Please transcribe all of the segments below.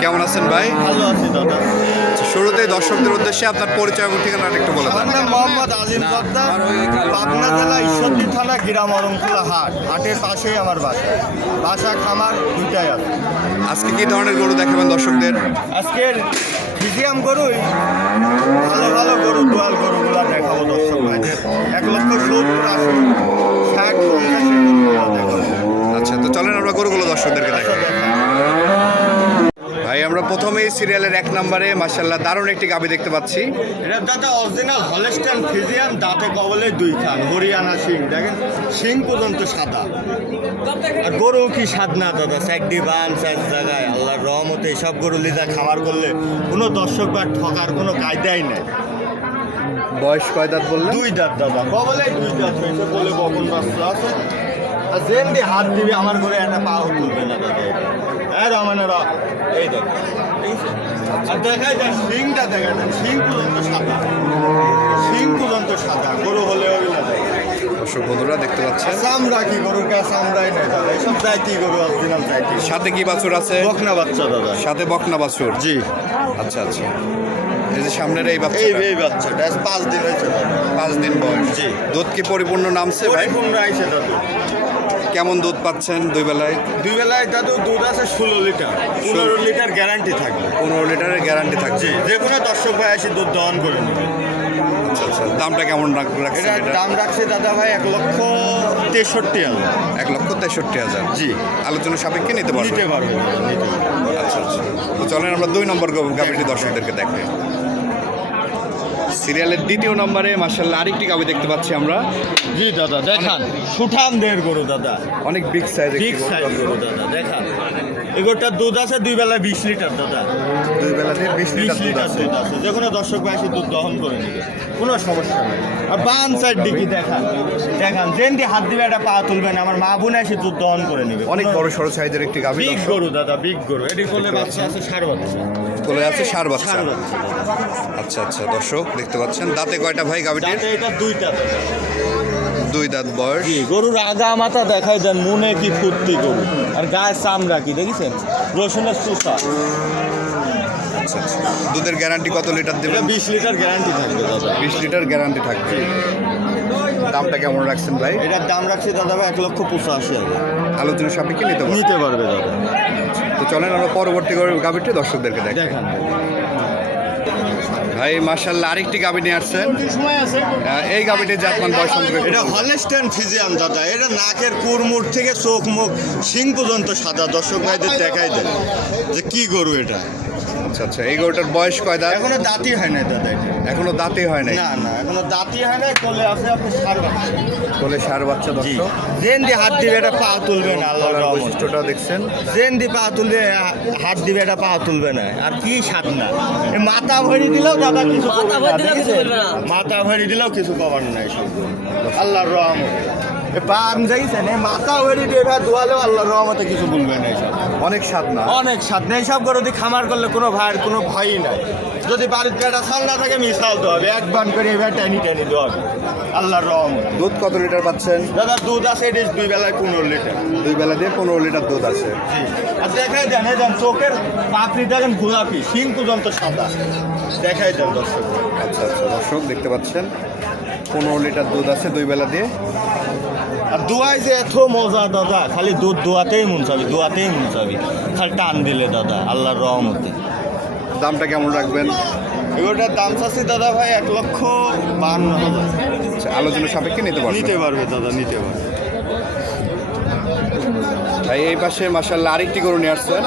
কেমন আছেন ভাই? ভালো আছি দাদা। শুরুতেই দর্শকদের উদ্দেশ্যে আপনার পরিচয় এবং ঠিকানাটা একটু বলে আমার নাম মোহাম্মদ আজিম সর্দার পাবনা জেলা ঈশ্বরদী থানা গ্রাম অরমখোলা হাট। হাটের পাশেই আমার বাসা। বাসা খামার দুইটাই আছে। আজকে কি ধরনের গরু দেখাবেন দর্শকদের? আজকের ফিজিয়াম গরুই ভালো ভালো গরু দোয়াল গরুগুলো দেখাবো দর্শক ভাইদের। এক লক্ষ সত্তর আশি ষাট পঞ্চাশের আচ্ছা তো চলেন আমরা গরুগুলো দর্শকদেরকে আচ্ছা, দেখাই দেখান। ভাই আমরা প্রথমেই সিরিয়ালের এক নম্বরে মার্শাল্লাহ দারুণ একটি গাবি দেখতে পাচ্ছি। এটা দাদা অরিজিনাল হলেস্টান ফিজিয়াম দাঁতে কবলে দুই খান হরিয়ানা সিং দেখেন সিং পর্যন্ত সাদা। আর গরু কি স্বাদ না দাদা? চারটি বান চার জায়গায় আল্লাহর রহমতে সব গরু লিদা খাবার করলে কোনো দর্শক বা ঠকার কোনো কায়দাই নেই। বয়স কয় দাঁত বললেন? দুই দাঁত দাদা। কবলে দুই দাঁত হয়েছে বলে বপন বাস্ত আছে। আর যেন দিয়ে হাত দিবি আমার ঘরে একটা পা তুলবে না দাদা। এই দেখ। আর দেখাই যায় সিংটা দেখা। যায় সিং পর্যন্ত সাদা। সিং পর্যন্ত সাদা। গরু হলে ওইগুলো দেয় দর্শক বন্ধুরা দেখতে পাচ্ছেন? চামড়া কি গরুর কাছে চামড়াই নেই দাদা এসব চাইতি গরু অরিজিনাল চাইতি সাথে কি বাছুর আছে? বকনা বাচ্চা দাদা। সাথে বকনা বাছুর? জি। আচ্ছা আচ্ছা। এই যে সামনের এই এই বাচ্চা এই বাচ্চাটা আজ পাঁচ দিন হয়েছে। পাঁচ দিন বয়স। জি। দুধ কি পরিপূর্ণ নামছে ভাই? পরিপূর্ণ আইছে দাদু কেমন দুধ পাচ্ছেন দুই বেলায়? দুই বেলায় দাদু দুধ আছে ষোলো লিটার। পনেরো লিটার গ্যারান্টি থাকবে। পনেরো লিটারের গ্যারান্টি থাকছে যে কোনো দর্শক ভাই এসে দুধ দহন করে নেবে। আচ্ছা আচ্ছা দামটা কেমন রাখ- রাখছেন এটা দাম রাখছে দাদা ভাই এক লক্ষ তেষট্টি হাজার। এক লক্ষ তেষট্টি হাজার। জি। আলোচনা সাপেক্ষে নিতে পারবে? নিতে পারবে। আচ্ছা আচ্ছা। তো চলেন আমরা দুই নম্বর গা- গাভিটি দর্শকদেরকে দেখাই সিরিয়ালের দ্বিতীয় নম্বরে মার্শাল্লাহ আরেকটি গাভি দেখতে পাচ্ছি আমরা। জি দাদা দেখান। সুঠান দেড় গরু দাদা। অনেক বিগ সাইজ বিগ সাইজ গরু। দাদা দেখান। এগোটার দুধ আছে দুই বেলা বিশ লিটার দাদা দুই বেলাতে বিশ লিটার দুধ আছে। যে কোনো দর্শক ভাই এসে দুধ দহন করে নেবে। কোনো সমস্যা নেই। আর বান সাইড দিকে দেখান। দেখান যেন দিয়ে হাত দিবে একটা পা তুলবেন আমার মা বোন এসে দুধ দহন করে নেবে। অনেক বড় সড়ো সাইজের একটি গাভি বিগ গরু দাদা বিগ গরু। এটি করলে বাচ্চা আছে সার বাচ্চা। কোলে আছে সার বাচ্চা। আচ্ছা আচ্ছা দর্শক দেখতে পাচ্ছেন। দাঁতে কয়টা ভাই গাভিটির? এটা দুইটা দাদা। দুই দাঁত বয়স। গরুর আগা মাথা দেখাই দেন মনে কি ফুর্তি গরু। আর গায়ে চামড়া কি দেখেছেন? রসুনের সুসা দুধের গ্যারান্টি কত লিটার দেবে বিশ লিটার গ্যারান্টি থাকবে দাদা। বিশ লিটার গ্যারান্টি থাকবে। দামটা কেমন রাখছেন ভাই? এটার দাম রাখছি দাদা ভাই এক লক্ষ পঁচাশি হাজার। আলোচনা সাপেক্ষে নিতে নিতে পারবে দাদা। তো চলেন আমরা পরবর্তী গাভিটি দর্শকদেরকে দেখ দেখান। ভাই মার্শাল্লাহ আরেকটি গাবি নিয়ে আসছেন। এই গাবিটি জাতমান করে এটা বলবেন। ফিজিয়াম দাদা, এটা নাকের কুরমুর থেকে চোখ মুখ সিং পর্যন্ত সাদা। দর্শক ভাইদের দেখাই দেয় যে কি গরু এটা। আচ্ছা আচ্ছা এই গরুটার বয়স কয় দাঁত? এখনও দাঁতই হয় না দাদা এটা। এখনও দাঁতই হয় নাই? না না এখনও দাঁতই হয় না কোলে আছে আপনি সার বাচ্চা। বলে সার বাচ্চা দর্শক। জেন দিয়ে হাত দিবে এটা পা তুলবে না আল্লাহর বৈশিষ্ট্যটা দেখছেন। জেন দিয়ে পা তুলবে হাত দিবে এটা পা তুলবে না। আর কি স্বাদ না। মাথা ভরি দিলেও দাদা কিছু মাথা ভরি দিলেও কিছু দেখেছেন? না। মাথা ভরি দিলেও কিছু কবার নাই সব আল্লাহর রহমতে। এ পা আমি যাইছেন মাথা ভরি দিয়ে এবার দোয়ালেও আল্লাহর রহমতে কিছু বলবে না সব অনেক স্বাদ না? অনেক স্বাদ নেই সব গরু দিয়ে খামার করলে কোনো ভাইয়ের কোনো ভয়ই নাই। যদি বাড়ির পেটা ঠান্ডা থাকে মিশাল দেওয়া হবে। এক বান করে এবার টানি টানি দেওয়া হবে। আল্লাহর রহমতে। দুধ কত লিটার পাচ্ছেন? দাদা দুধ আছে এটা দুই বেলায় পনেরো লিটার। দুই বেলা দিয়ে পনেরো লিটার দুধ আছে। আর দেখাই দেন এই দেন চোখের পাপড়ি দেখেন গোলাপি সিং পর্যন্ত সাদা। দেখাই দেন দর্শক। আচ্ছা আচ্ছা দর্শক দেখতে পাচ্ছেন। পনেরো লিটার দুধ আছে দুই বেলা দিয়ে। আর দোয়াই যে এত মজা দাদা খালি দুধ দোয়াতেই মন চাবি দোয়াতেই মন চাবি। খালি টান দিলে দাদা আল্লাহর রহমতে। দামটা কেমন রাখবেন? এগুলোটার দাম চাচ্ছি দাদা ভাই এক লক্ষ বান্ন হাজার। আচ্ছা আলোচনা সাপেক্ষে নিতে পারবে। নিতে পারবে দাদা নিতে পারবে। ভাই এই পাশে মাসাল্লাহ আরেকটি গরু নিয়ে আসছেন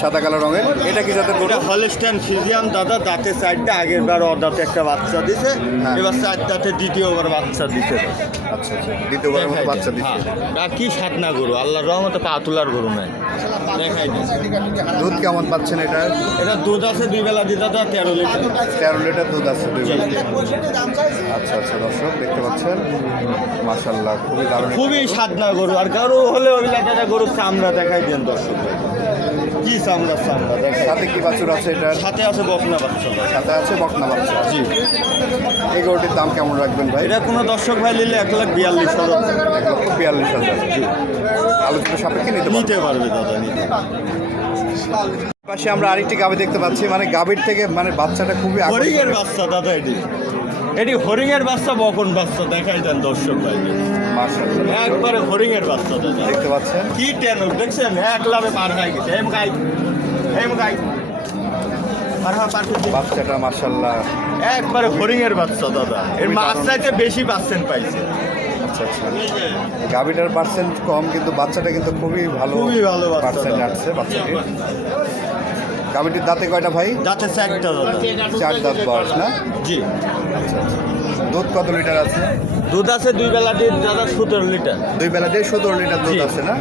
সাদা কালো রঙের। এটা কি জাতের গরু? ওটা হলস্টাইন ফিজিয়াম দাদা দাঁতে চারটে আগের বার অর্ডারতে একটা বাচ্চা দিছে। হ্যাঁ। এবার চার দাঁতে দ্বিতীয়বার বাচ্চা দিছে। আচ্ছা আচ্ছা। দ্বিতীয়বারের বাচ্চা হ্যাঁ। আর কি সাত না গরু আল্লাহর রহমতে পা তোলার গরু নাই। দেখাই দুধ কেমন পাচ্ছেন এটা? এটা দুধ আছে দুই বেলা দিতে দাদা তেরো লিটার। তেরো লিটার দুধ আছে দুই বেলা। আচ্ছা আচ্ছা দর্শক দেখতে পাচ্ছেন? মাসাল্লাহ খুবই দারুণ খুবই স্বাদ না গরু আর গরু হলে ওই গরুর চামড়া দেখাই দেন দর্শক কি চামড়া চামড়া? দেখেন সাথে কি বাছুর আছে এটা সাথে আছে বকনা বাচ্চা। সাথে আছে বকনা বাচ্চা জি। এই গরুটির দাম কেমন রাখবেন ভাই? এটা কোনো দর্শক ভাই নিলে এক লাখ বিয়াল্লিশ হাজার। এক লক্ষ বিয়াল্লিশ হাজার। আলোচনা সাপেক্ষে নিতে নিতে পারবে দাদা নিতে পাশে আমরা আরেকটি গাভি দেখতে পাচ্ছি। মানে গাভীর থেকে মানে বাচ্চাটা খুবই হরিঙের বাচ্চা দাদা এটি। এটি হরিঙের বাচ্চা বকন বাচ্চা দেখাই দেন দর্শক ভাই একবারে হরিঙের বাচ্চা দাদা। দেখতে পাচ্ছেন। কি টেন দেখছেন? এক লাভে পার হয়ে গেছে। এম গাই এম গাই। বাচ্চাটা মাশাআল্লাহ। একবারে হরিঙের বাচ্চা দাদা। এর মাছ চাইতে বেশি পার্সেন্ট পাইছে। আচ্ছা আচ্ছা। গাভিটার পার্সেন্ট কম কিন্তু বাচ্চাটা কিন্তু খুবই ভালো খুবই ভালো বাচ্চা পার্সেন্ট। আসছে বাচ্চাটি গাভিটির দাঁতে কয়টা ভাই? যাতে চারটা চার দাঁত বয়স না? জি। দুধ কত লিটার আছে? দুধ আছে দুই বেলা দিয়ে দাদা সতেরো লিটার। দুই বেলা দিয়ে সতেরো লিটার দুধ আছে না?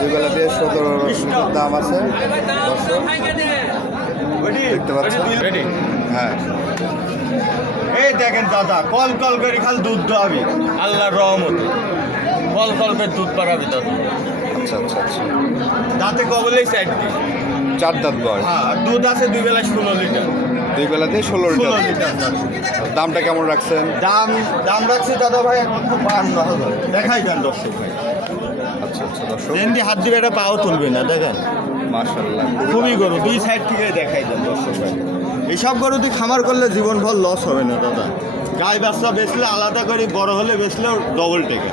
দুই বেলা দিয়ে সতেরো লিটার দাম আছে। দেখতে পাচ্ছেন? হ্যাঁ। দেখেন দাদা কল কল করে খালি দুধ দোয়াবি আল্লাহর রহমতে। কল কল করে দুধ পাড়াবি দাদা। আচ্ছা আচ্ছা আচ্ছা। দাঁতে কবলেই চারটি চার দাঁত বয়স। হ্যাঁ দুধ আছে দুই বেলা ষোলো লিটার। দুই বেলা দিয়ে ষোলো লিটার। লিটার দামটা কেমন রাখছেন? দাম দাম রাখছি দাদা ভাই এক লক্ষ বাহান্ন হাজার। দেখাই দেন দর্শক ভাই। আচ্ছা আচ্ছা দর্শক। হাত দিবে এটা পাও তুলবে না দেখেন। মাশাল্লাহ খুবই গরু। দুই সাইড থেকে দেখাই দেন দর্শক এইসব গরু তুই খামার করলে জীবনভর লস হবে না দাদা। গায়ে বাচ্চা বেচলে আলাদা করে বড় হলে বেচলেও ডবল টেকে